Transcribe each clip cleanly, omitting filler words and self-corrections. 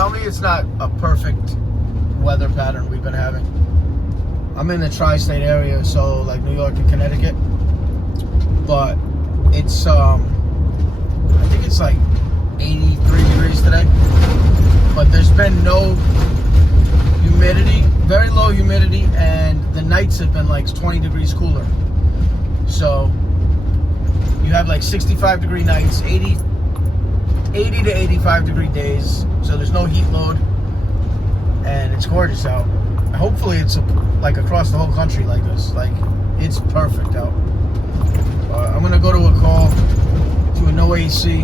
tell me it's not a perfect weather pattern we've been having. I'm in the tri-state area, so like New York and Connecticut, but it's I think it's like 83 degrees today, but there's been no humidity, very low humidity, and the nights have been like 20 degrees cooler. So you have like 65 degree nights, 80 to 85 degree days, so there's no heat load, and it's gorgeous out. Hopefully it's like across the whole country like this. Like, it's perfect out. I'm gonna go to a call to a no AC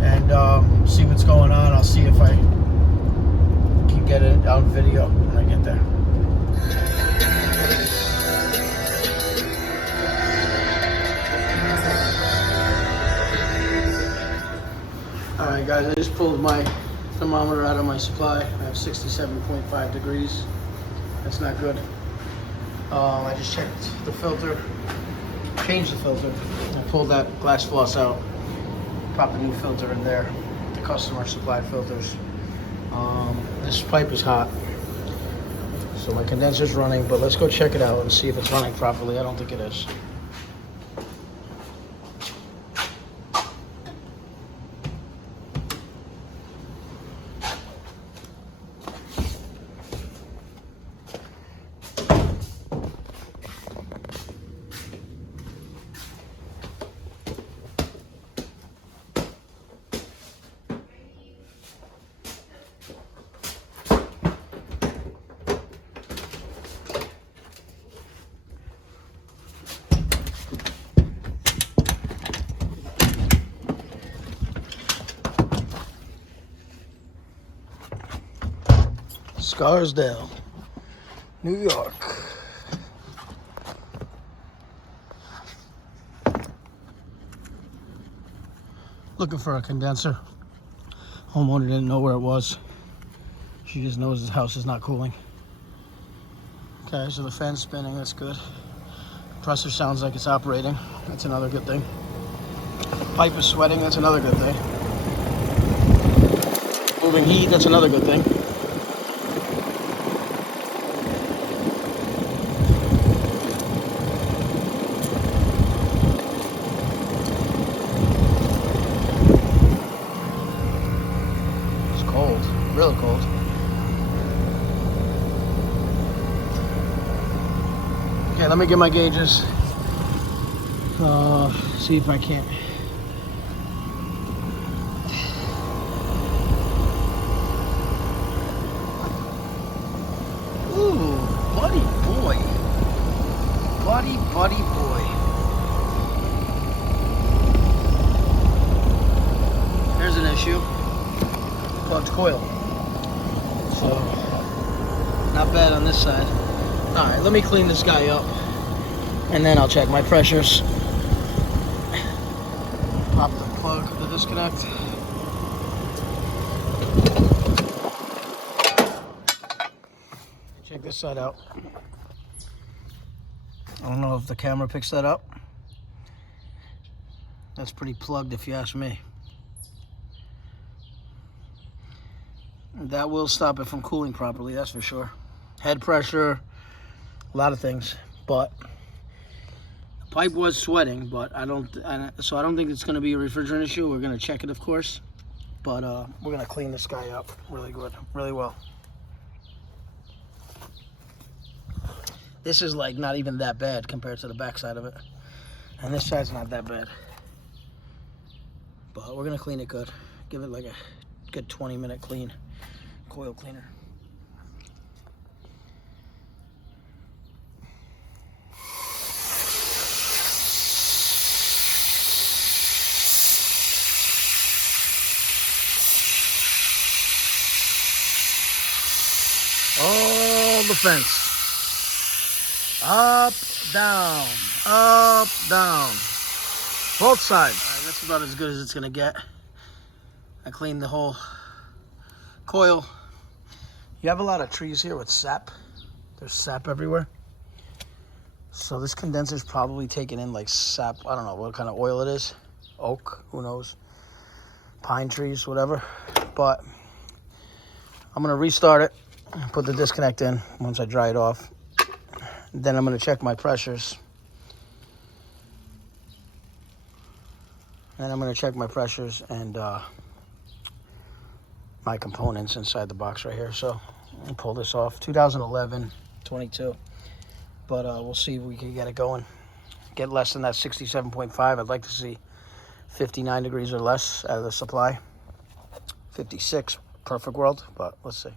and see what's going on. I'll see if I can get it on video when I get there. Alright guys, I just pulled my thermometer out of my supply. I have 67.5 degrees. That's not good. I just checked the filter, changed the filter. I pulled that glass floss out, popped a new filter in there, the customer supplied filters. This pipe is hot, so my condenser's running, but let's go check it out and see if it's running properly. I don't think it is. Scarsdale, New York. Looking for a condenser. Homeowner didn't know where it was. She just knows his house is not cooling. Okay, so the fan's spinning, that's good. Compressor sounds like it's operating. That's another good thing. Pipe is sweating, that's another good thing. Moving heat, that's another good thing. Really cold. Okay, let me get my gauges. See if I can't. Ooh, buddy boy. Buddy boy. There's an issue. Plugged coil. So, not bad on this side. Alright, let me clean this guy up, and then I'll check my pressures. Pop the plug, the disconnect. Check this side out. I don't know if the camera picks that up. That's pretty plugged if you ask me. That will stop it from cooling properly, that's for sure. Head pressure, a lot of things. But the pipe was sweating, but I don't think it's going to be a refrigerant issue. We're going to check it, of course, but we're going to clean this guy up really good, really well. This is like not even that bad compared to the back side of it, and this side's not that bad. But we're going to clean it good. Give it like a good 20-minute clean. Coil cleaner. All the fence. Up, down, up, down. Both sides. All right, that's about as good as it's gonna get. I cleaned the whole coil. You have a lot of trees here with sap. There's sap everywhere. So this condenser's probably taking in like sap. I don't know what kind of oil it is. Oak, who knows? Pine trees, whatever. But I'm gonna restart it, put the disconnect in once I dry it off. Then I'm gonna check my pressures. And I'm gonna check my pressures and my components inside the box right here. So I'll pull this off. 2011, 22. But we'll see if we can get it going. Get less than that 67.5. I'd like to see 59 degrees or less out of the supply. 56, perfect world, but let's see.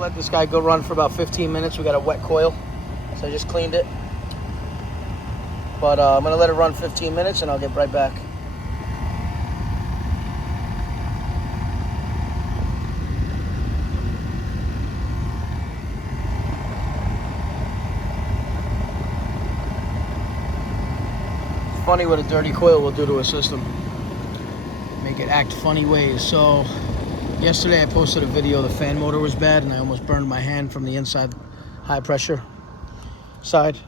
Let this guy go run for about 15 minutes. We got a wet coil, so I just cleaned it. But I'm gonna let it run 15 minutes and I'll get right back. It's funny what a dirty coil will do to a system. Make it act funny ways. So yesterday I posted a video, the fan motor was bad and I almost burned my hand from the inside high pressure side.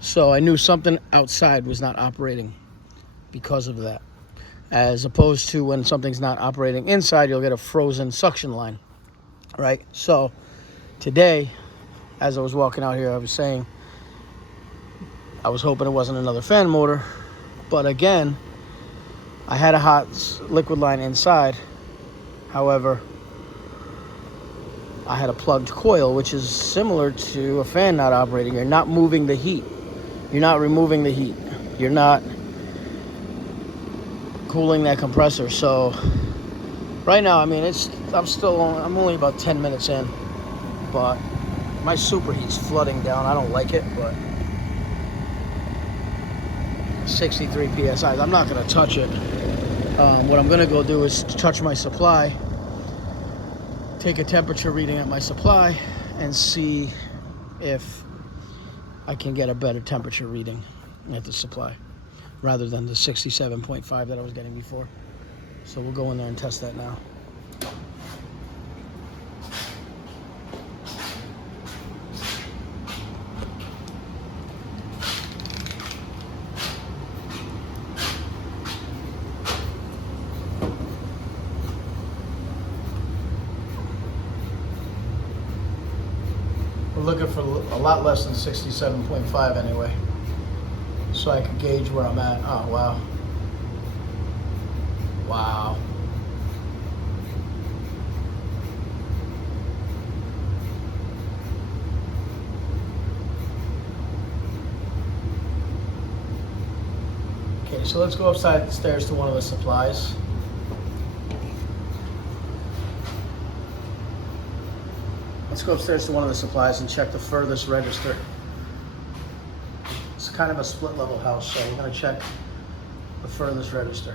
So I knew something outside was not operating because of that. As opposed to when something's not operating inside, you'll get a frozen suction line, right? So today, as I was walking out here, I was saying, I was hoping it wasn't another fan motor, but again, I had a hot liquid line inside. However, I had a plugged coil, which is similar to a fan not operating. You're not moving the heat. You're not removing the heat. You're not cooling that compressor. So right now, I mean, I'm only about 10 minutes in, but my superheat's flooding down. I don't like it, but 63 PSI. I'm not gonna touch it. What I'm gonna go do is touch my supply, take a temperature reading at my supply, and see if I can get a better temperature reading at the supply rather than the 67.5 that I was getting before. So we'll go in there and test that now. We're looking for a lot less than 67.5 anyway, so I can gauge where I'm at. Oh, wow. Wow. Okay, so let's go upside the stairs to one of the supplies. Let's go upstairs to one of the supplies and check the furthest register. It's kind of a split level house, so we're going to check the furthest register.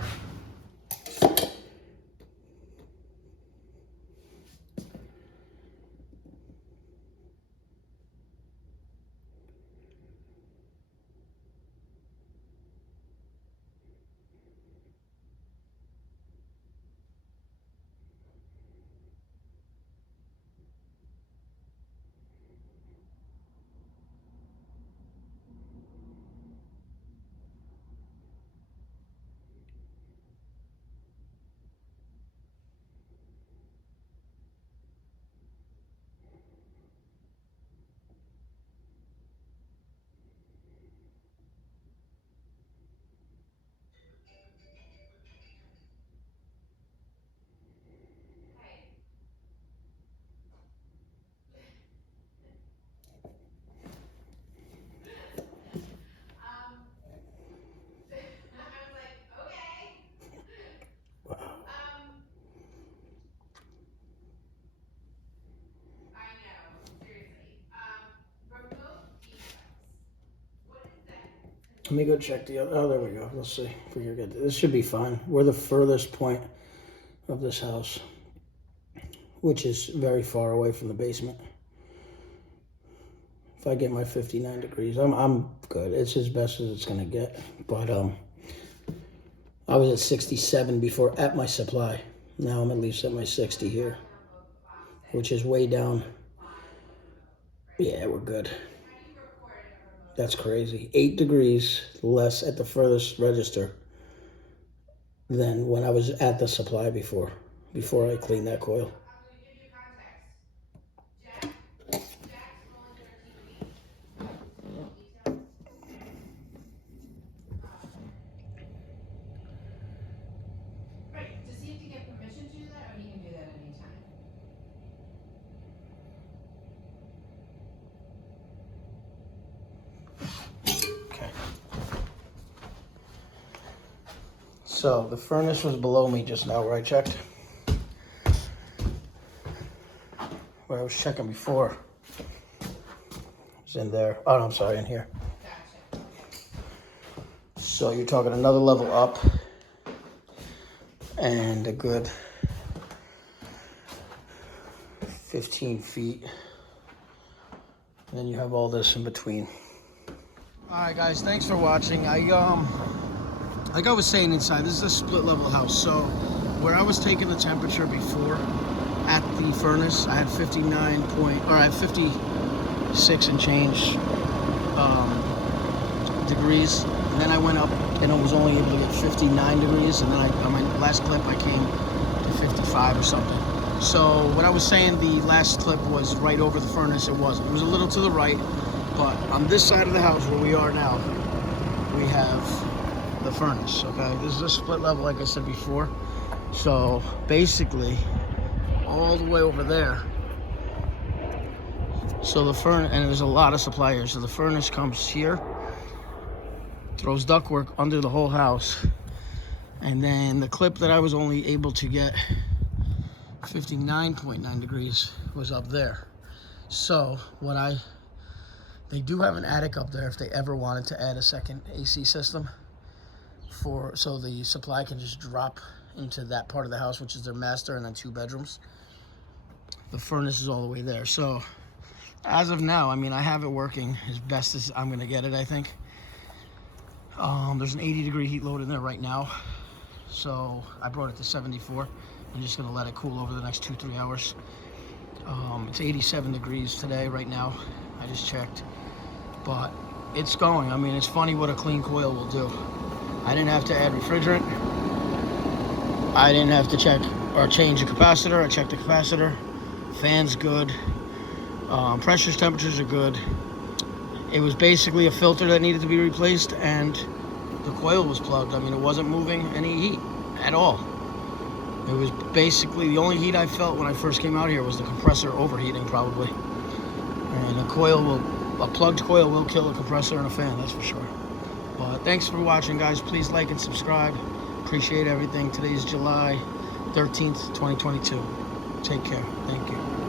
Let me go check the other. Oh, there we go. Let's see if we can get this. This should be fine. We're the furthest point of this house, which is very far away from the basement. If I get my 59 degrees, I'm good. It's as best as it's gonna get. But I was at 67 before at my supply. Now I'm at least at my 60 here, which is way down. Yeah, we're good. That's crazy. 8 degrees less at the furthest register than when I was at the supply before I cleaned that coil. Right. Does he have to get permission to do that, or he can do that anytime? Okay. So the furnace was below me just now where I checked. Where I was checking before. It was in there. Oh, no, I'm sorry, in here. Gotcha. So you're talking another level up and a good 15 feet. And then you have all this in between. All right, guys, thanks for watching. Like I was saying inside, this is a split level house. So where I was taking the temperature before at the furnace, I had 56 and change degrees. And then I went up and I was only able to get 59 degrees. And then on my last clip, I came to 55 or something. So what I was saying, the last clip was right over the furnace. It wasn't. It was a little to the right. But on this side of the house where we are now, we have the furnace, okay? This is a split level, like I said before. So basically, all the way over there. So the furnace, and there's a lot of supply here. So the furnace comes here, throws ductwork under the whole house. And then the clip that I was only able to get 59.9 degrees was up there. So they do have an attic up there if they ever wanted to add a second AC system so the supply can just drop into that part of the house, which is their master and then 2 bedrooms. The furnace is all the way there. So as of now, I mean, I have it working as best as I'm gonna get it, I think. There's an 80-degree heat load in there right now. So I brought it to 74. I'm just gonna let it cool over the next 2-3 hours. It's 87 degrees today, right now. I just checked, but it's going. I mean, it's funny what a clean coil will do. I didn't have to add refrigerant. I didn't have to check or change the capacitor. I checked the capacitor. Fan's good. Pressures, temperatures are good. It was basically a filter that needed to be replaced, and the coil was plugged. I mean, it wasn't moving any heat at all. It was basically the only heat I felt when I first came out here was the compressor overheating, probably. And a plugged coil will kill a compressor and a fan, that's for sure. But thanks for watching, guys. Please like and subscribe. Appreciate everything. Today's July 13th, 2022. Take care. Thank you.